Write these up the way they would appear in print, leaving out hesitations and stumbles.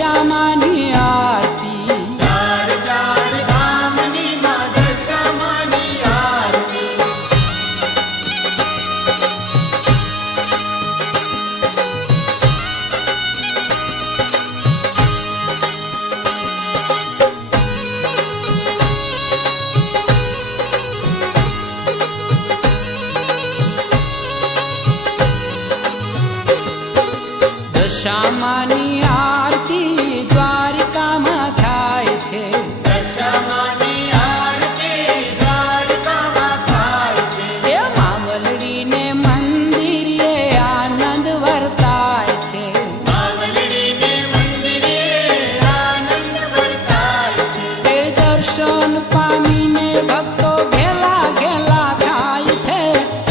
દશામાની આરતી ચાર ચાર ધામની માં દશામાની આરતી દશામાની આરતી દ્વારિકામાં થાય છે દશામાની આરતી દ્વારકામાં થાય છે એ માવલડીને મંદિરે આનંદ વર્તાય છે માવલડીને મંદિરે આનંદ વર્તાય છે એ દર્શન પામીને ભક્તો ઘેલા ઘેલા થાય છે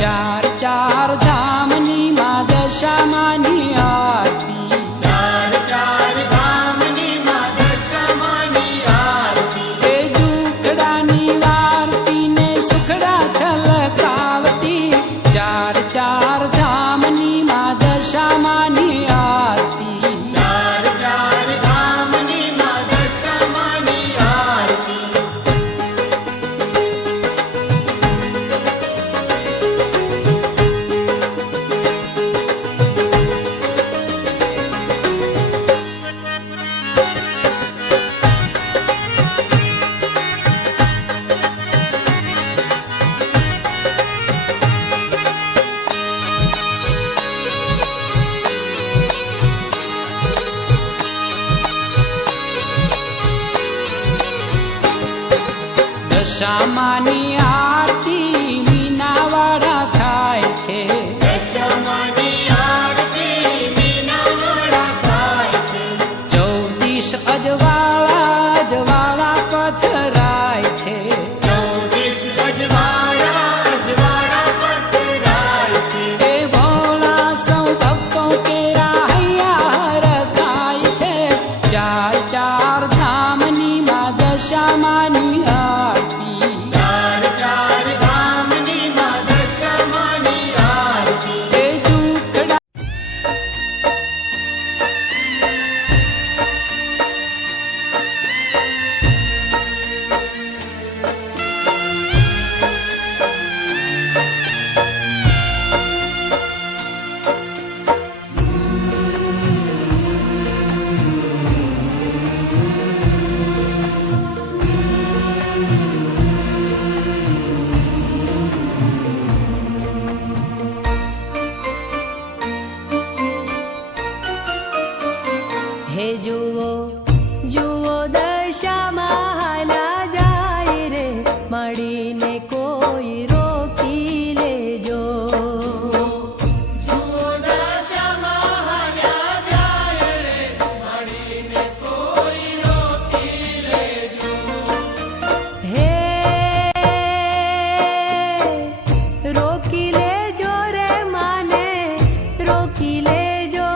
ચાર ચાર ધામની માં દશામાની આરતી ચાર ચાર ધામની માં દશામાની આરતી એ દુખડાની વારતી ને સુખડા છલકાવતી ચાર ચાર ધામની માં દશામાની આરતી ચાર ચાર ધામની માં દશામાની આરતી દશામાની આરતી મીનાવાડા થાય છે દશામાની આરતી મીનાવાડા થાય છે ચૌદીસ અજવાળા અજવાળા પથરાય છે ચૌદીસ અજવાળા પથરાય છે એ ભોળા સૌ ભક્તો કેરા હૈયા હરખાય છે ચાર ચાર ધામની માં દશામાની આરતી ચાર ચાર ધામની માં દશામાની આરતી એ દુખડા હે જુઓ જુઓ દશામાં હાલા જાય રે મળીને કોઈ રોકી લેજો હે રોકી લેજો રે માને રોકી લેજો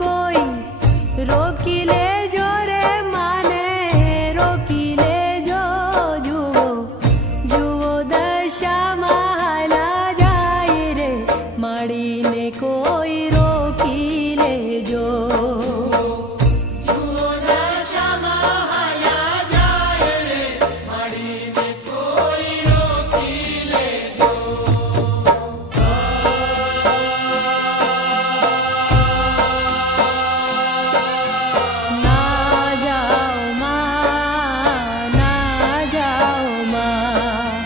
કોઈ રોકી લેજો રે માને રોકી લેજો જુઓ જુઓ દશામાં હાલા જાય રે મળીને કોઈ રોકી લેજો ના જાઓ માં ના જાઓ માં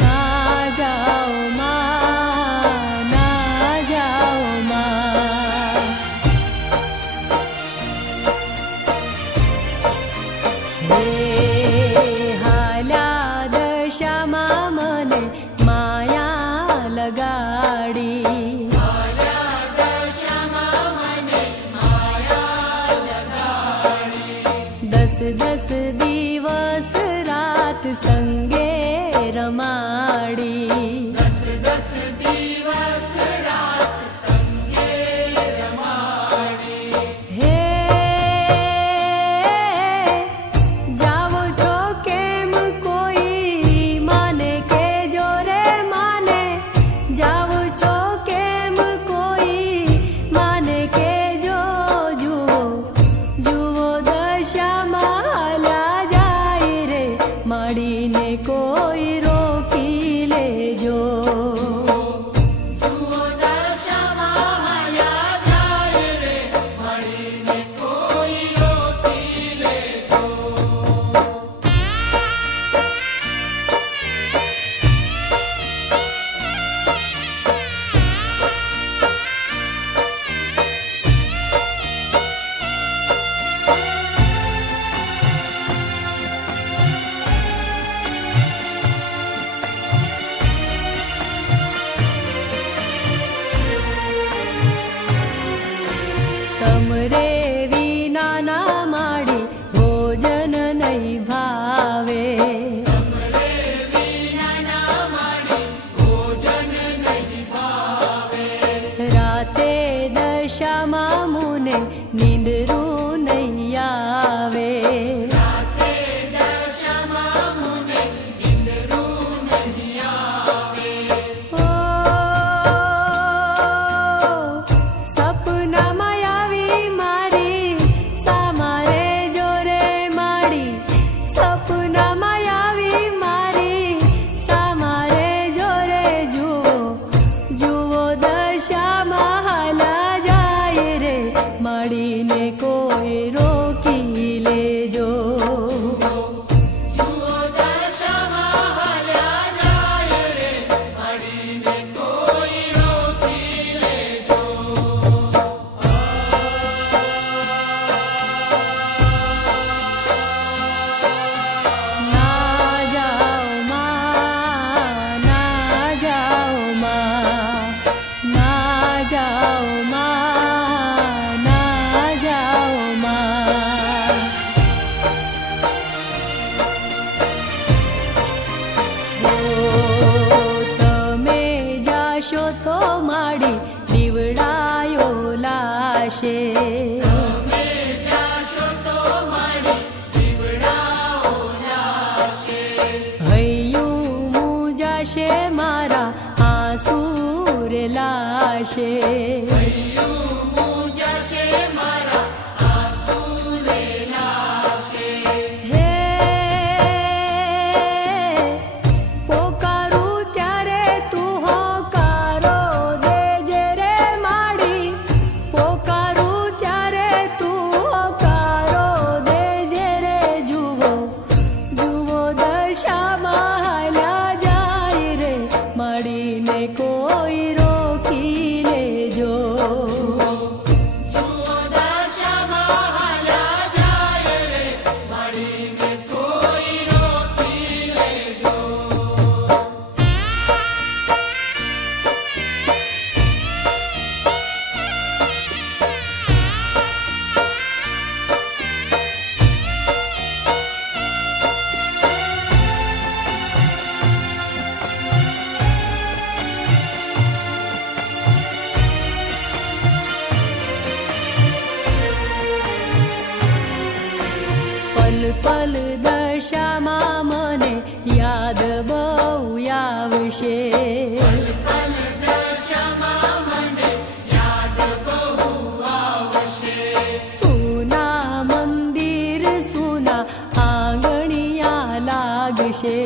ના જાઓ માં ના જાઓ માં હે હાલ્યા દશામાં મને માયા લગાડી દસ દસ દિવસ રાત સંગે રમાડી હે જાવો છો કેમ કોઈ માને કે જો રે માને જાવો છો કેમ કોઈ માને કે જો જુઓ જુઓ પલ પલ દશામાં મને યાદ બહુ આવશે. સોના મંદિર સોના આંગણિયા લાગશે.